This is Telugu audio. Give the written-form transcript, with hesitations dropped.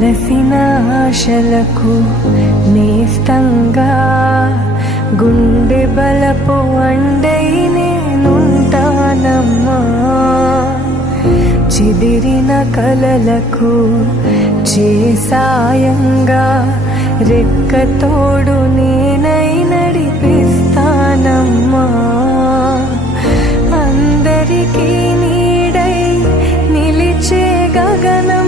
వెలసిన ఆశలకు నేస్తంగా గుండె బలపు అండై నేనుంటానమ్మా. చిదిరిన కలలకు చేసాయంగా రెక్కతోడు నేనై నడిపిస్తానమ్మా. అందరికీ నీడై నిలిచే గగనం